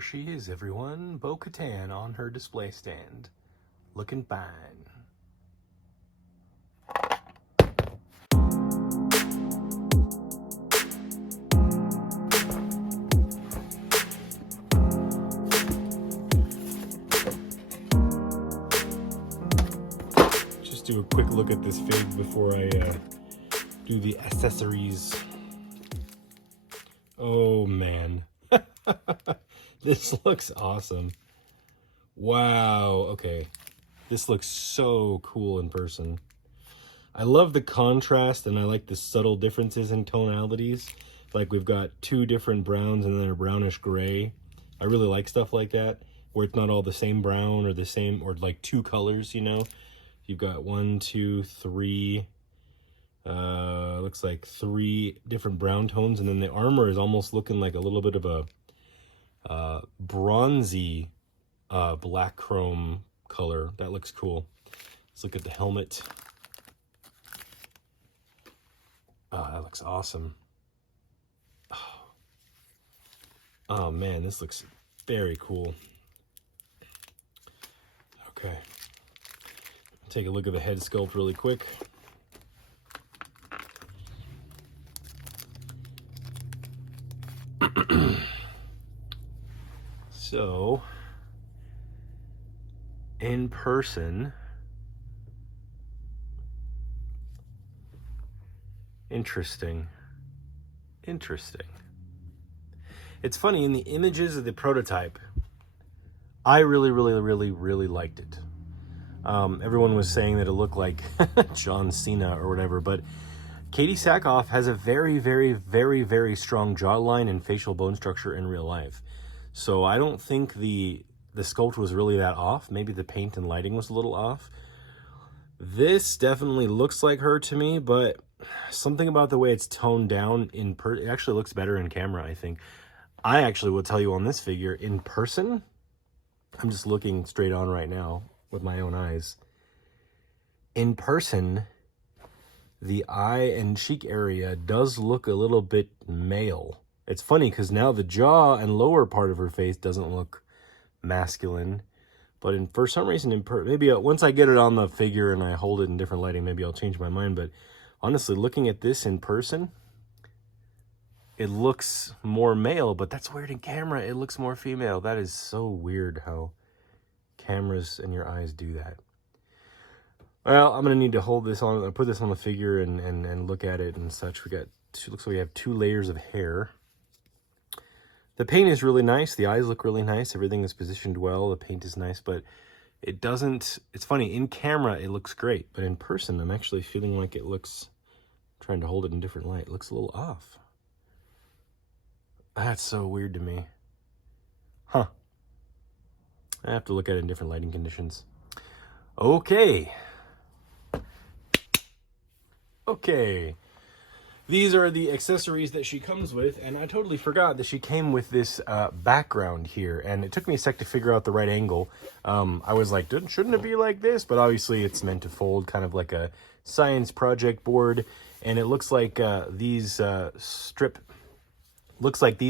There she is, everyone. Bo-Katan on her display stand. Looking fine. Just do a quick look at this fig before I do the accessories. Oh man. This looks awesome. Wow, okay. This looks so cool in person. I love the contrast and I like the subtle differences in tonalities. Like we've got two different browns and then a brownish gray. I really like stuff like that, where it's not all the same brown or the same, or like two colors, you know? You've got 1, 2, 3, looks like 3 different brown tones, and then the armor is almost looking like a little bit of a bronzy black chrome color. That looks cool. Let's look at the helmet. Oh, that looks awesome. Oh man, this looks very cool. Okay, take a look at the head sculpt really quick. So, in person, interesting. It's funny, in the images of the prototype, I really liked it. Everyone was saying that it looked like John Cena or whatever, but Katie Sackhoff has a very strong jawline and facial bone structure in real life. So I don't think the sculpt was really that off. Maybe the paint and lighting was a little off. This definitely looks like her to me, but something about the way it's toned down it actually looks better in camera, I think. I actually will tell you on this figure, in person, I'm just looking straight on right now with my own eyes. In person, the eye and cheek area does look a little bit male. It's funny because now the jaw and lower part of her face doesn't look masculine, but for some reason, maybe once I get it on the figure and I hold it in different lighting, maybe I'll change my mind. But honestly, looking at this in person, it looks more male, but that's weird in camera. It looks more female. That is so weird how cameras and your eyes do that. Well, I'm gonna need to hold this on, put this on the figure and look at it and such. Looks like we have 2 layers of hair. The paint is really nice. The eyes look really nice. Everything is positioned well. The paint is nice, but it doesn't, it's funny, in camera it looks great, but in person I'm actually feeling like it looks, trying to hold it in different light, it looks a little off. That's so weird to me. Huh. I have to look at it in different lighting conditions. Okay. These are the accessories that she comes with, and I totally forgot that she came with this background here, and it took me a sec to figure out the right angle. I was like, shouldn't it be like this? But obviously it's meant to fold, kind of like a science project board, and it looks like these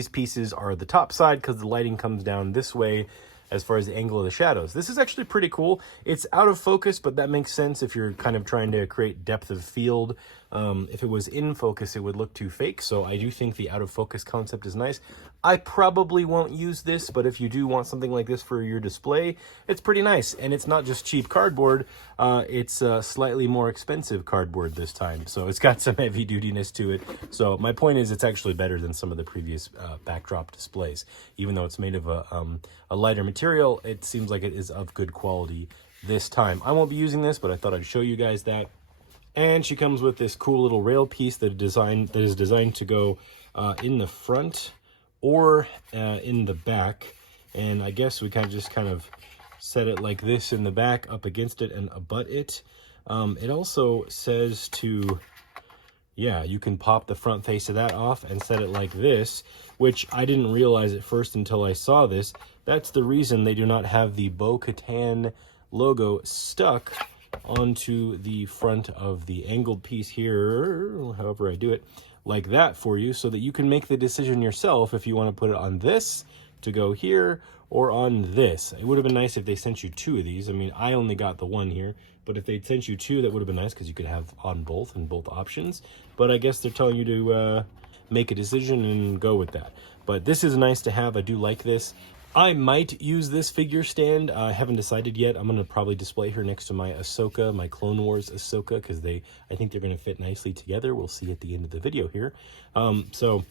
pieces are the top side because the lighting comes down this way as far as the angle of the shadows. This is actually pretty cool. It's out of focus, but that makes sense if you're kind of trying to create depth of field. If it was in focus, it would look too fake. So I do think the out of focus concept is nice. I probably won't use this, but if you do want something like this for your display, it's pretty nice. And it's not just cheap cardboard. It's slightly more expensive cardboard this time. So it's got some heavy dutiness to it. So my point is it's actually better than some of the previous backdrop displays. Even though it's made of a lighter material, it seems like it is of good quality this time. I won't be using this, but I thought I'd show you guys that. And she comes with this cool little rail piece that is designed to go in the front or in the back. And I guess we kind of set it like this in the back, up against it and abut it. It also says to, yeah, you can pop the front face of that off and set it like this, which I didn't realize at first until I saw this. That's the reason they do not have the Bo-Katan logo stuck onto the front of the angled piece here, however I do it, like that for you, so that you can make the decision yourself if you want to put it on this to go here or on this. It would have been nice if they sent you 2 of these. I mean, I only got the 1 here, but if they'd sent you 2, that would have been nice because you could have on both and both options. But I guess they're telling you to make a decision and go with that. But this is nice to have. I do like this. I might use this figure stand. I haven't decided yet. I'm going to probably display her next to my Ahsoka, my Clone Wars Ahsoka, because I think they're going to fit nicely together. We'll see at the end of the video here. So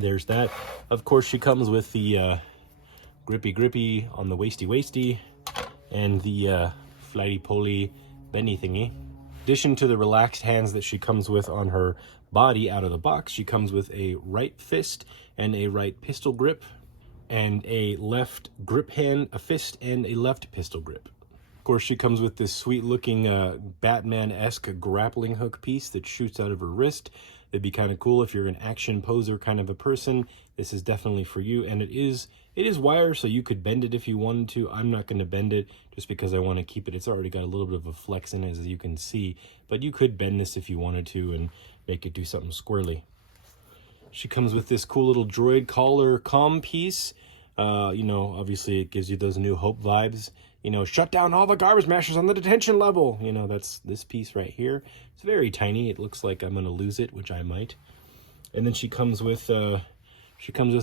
there's that. Of course, she comes with the grippy on the wasty and the flighty-poly benny thingy. In addition to the relaxed hands that she comes with on her body out of the box, she comes with a right fist and a right pistol grip, and a left grip hand, a fist, and a left pistol grip. Of course, she comes with this sweet-looking Batman-esque grappling hook piece that shoots out of her wrist. It'd be kind of cool if you're an action poser kind of a person. This is definitely for you, and it is wire, so you could bend it if you wanted to. I'm not going to bend it just because I want to keep it. It's already got a little bit of a flex in it, as you can see, but you could bend this if you wanted to and make it do something squirrely. She comes with this cool little droid collar comm piece. You know, obviously it gives you those New Hope vibes. You know, shut down all the garbage mashers on the detention level. You know, that's this piece right here. It's very tiny. It looks like I'm going to lose it, which I might. And then she comes with a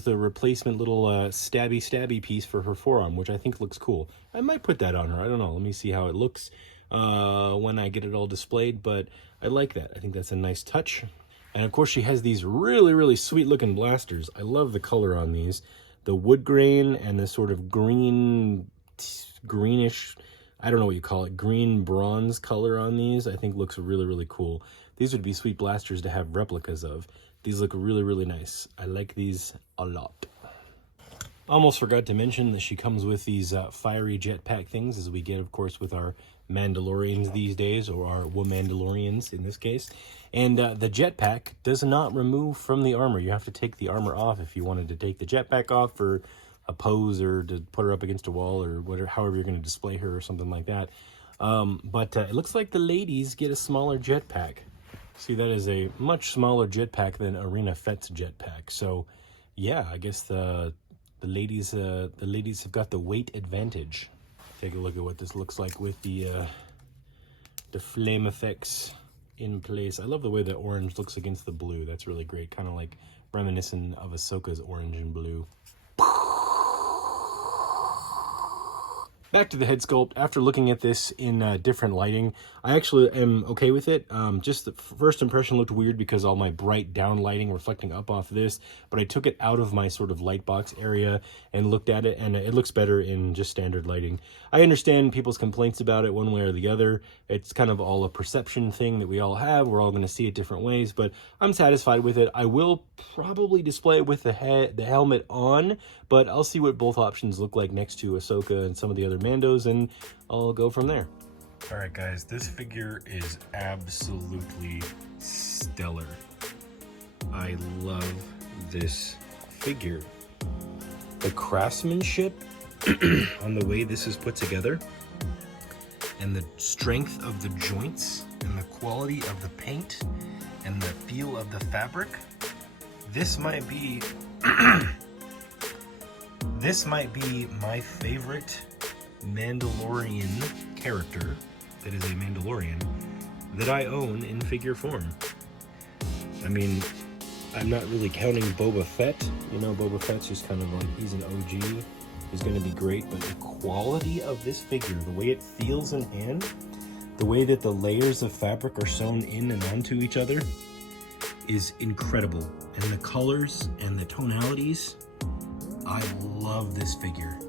replacement little stabby piece for her forearm, which I think looks cool. I might put that on her. I don't know. Let me see how it looks when I get it all displayed, but I like that. I think that's a nice touch. And of course, she has these really sweet looking blasters. I love the color on these. The wood grain and the sort of greenish, I don't know what you call it, green bronze color on these, I think looks really cool. These would be sweet blasters to have replicas of. These look really nice. I like these a lot. Almost forgot to mention that she comes with these fiery jetpack things, as we get, of course, with our Mandalorians these days, or our Mandalorians in this case. And the jetpack does not remove from the armor. You have to take the armor off if you wanted to take the jetpack off for a pose or to put her up against a wall or whatever, however you're going to display her or something like that. But it looks like the ladies get a smaller jetpack. See, that is a much smaller jetpack than Arena Fett's jetpack. So, yeah, I guess the ladies have got the weight advantage. Take a look at what this looks like with the flame effects in place. I love the way the orange looks against the blue. That's really great, kind of like reminiscent of Ahsoka's orange and blue. Back to the head sculpt. After looking at this in different lighting, I actually am okay with it. Just the first impression looked weird because all my bright down lighting reflecting up off this, but I took it out of my sort of light box area and looked at it, and it looks better in just standard lighting. I understand people's complaints about it one way or the other. It's kind of all a perception thing that we all have. We're all going to see it different ways, but I'm satisfied with it. I will probably display it with the helmet on, but I'll see what both options look like next to Ahsoka and some of the other Mandos, and I'll go from there. All right, guys, this figure is absolutely stellar. I love this figure. The craftsmanship on the way this is put together, and the strength of the joints, and the quality of the paint, and the feel of the fabric. This might be my favorite Mandalorian character that is a Mandalorian that I own in figure form. I mean, I'm not really counting Boba Fett. You know, Boba Fett's just kind of like, he's an OG. He's going to be great, but the quality of this figure, the way it feels in hand, the way that the layers of fabric are sewn in and onto each other is incredible. And the colors and the tonalities, I love this figure.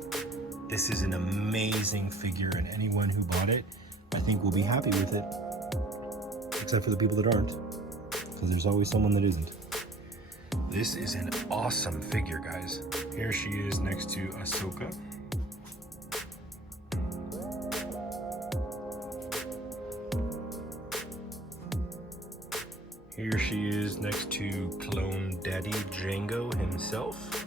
This is an amazing figure, and anyone who bought it, I think will be happy with it. Except for the people that aren't, because there's always someone that isn't. This is an awesome figure, guys. Here she is next to Ahsoka. Here she is next to Clone Daddy Jango himself.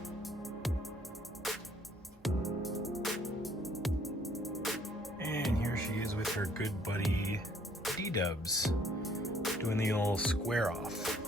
And here she is with her good buddy D-Dubs, doing the old square off.